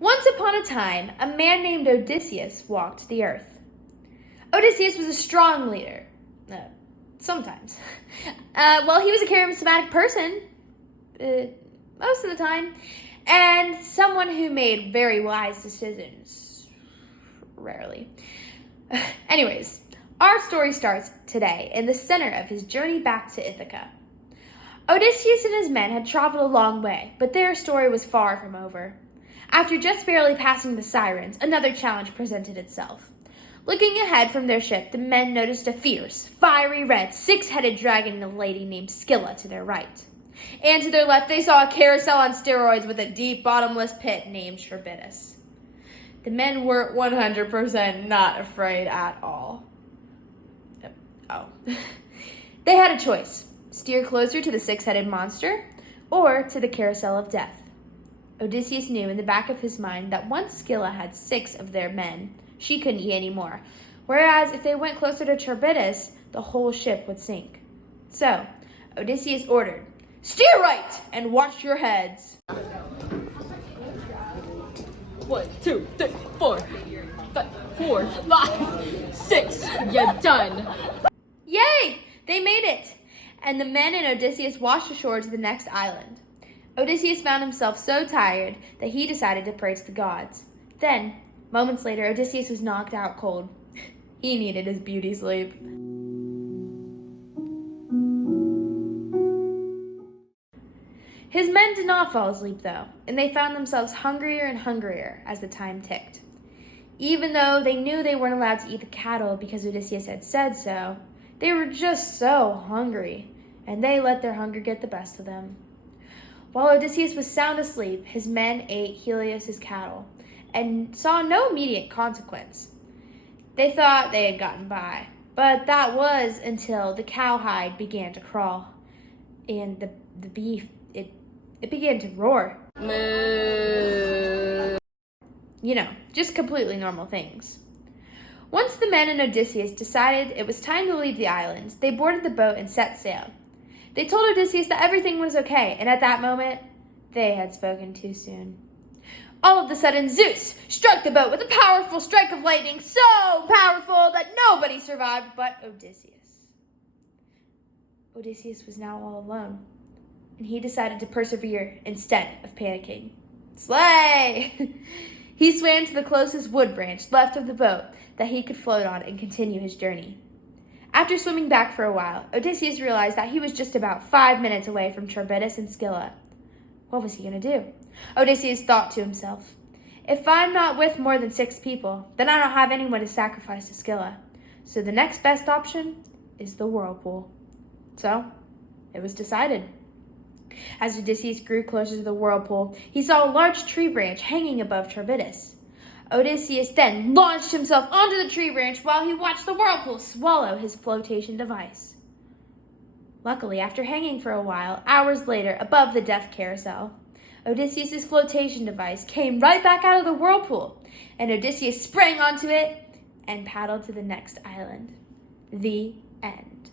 Once upon a time, a man named Odysseus walked the earth. Odysseus was a strong leader. Sometimes. Well, he was a charismatic person. Most of the time. And someone who made very wise decisions. Rarely. Anyways, our story starts today in the center of his journey back to Ithaca. Odysseus and his men had traveled a long way, but their story was far from over. After just barely passing the Sirens, another challenge presented itself. Looking ahead from their ship, the men noticed a fierce, fiery red, six-headed dragon and a lady named Scylla to their right. And to their left, they saw a carousel on steroids with a deep, bottomless pit named Charybdis. The men were 100% not afraid at all. They had a choice: steer closer to the six-headed monster or to the carousel of death. Odysseus knew in the back of his mind that once Scylla had 6 of their men, she couldn't eat any more, whereas if they went closer to Charybdis, the whole ship would sink. So, Odysseus ordered, "Steer right and watch your heads." 1, 2, 3, 4, 5, 6. You're done. Yay! They made it! And the men and Odysseus washed ashore to the next island. Odysseus found himself so tired that he decided to pray to the gods. Then, moments later, Odysseus was knocked out cold. He needed his beauty sleep. His men did not fall asleep, though, and they found themselves hungrier and hungrier as the time ticked. Even though they knew they weren't allowed to eat the cattle because Odysseus had said so, they were just so hungry, and they let their hunger get the best of them. While Odysseus was sound asleep, his men ate Helios's cattle and saw no immediate consequence. They thought they had gotten by, but that was until the cowhide began to crawl, and the beef, it began to roar. Moo. You know, just completely normal things. Once the men and Odysseus decided it was time to leave the island, they boarded the boat and set sail. They told Odysseus that everything was okay, and at that moment, they had spoken too soon. All of a sudden, Zeus struck the boat with a powerful strike of lightning, so powerful that nobody survived but Odysseus. Odysseus was now all alone, and he decided to persevere instead of panicking. Slay! He swam to the closest wood branch left of the boat that he could float on and continue his journey. After swimming back for a while, Odysseus realized that he was just about 5 minutes away from Charybdis and Scylla. What was he going to do? Odysseus thought to himself, "If I'm not with more than 6 people, then I don't have anyone to sacrifice to Scylla. So the next best option is the whirlpool." So, it was decided. As Odysseus grew closer to the whirlpool, he saw a large tree branch hanging above Charybdis. Odysseus then launched himself onto the tree branch while he watched the whirlpool swallow his flotation device. Luckily, after hanging for a while, hours later, above the death carousel, Odysseus' flotation device came right back out of the whirlpool, and Odysseus sprang onto it and paddled to the next island. The end.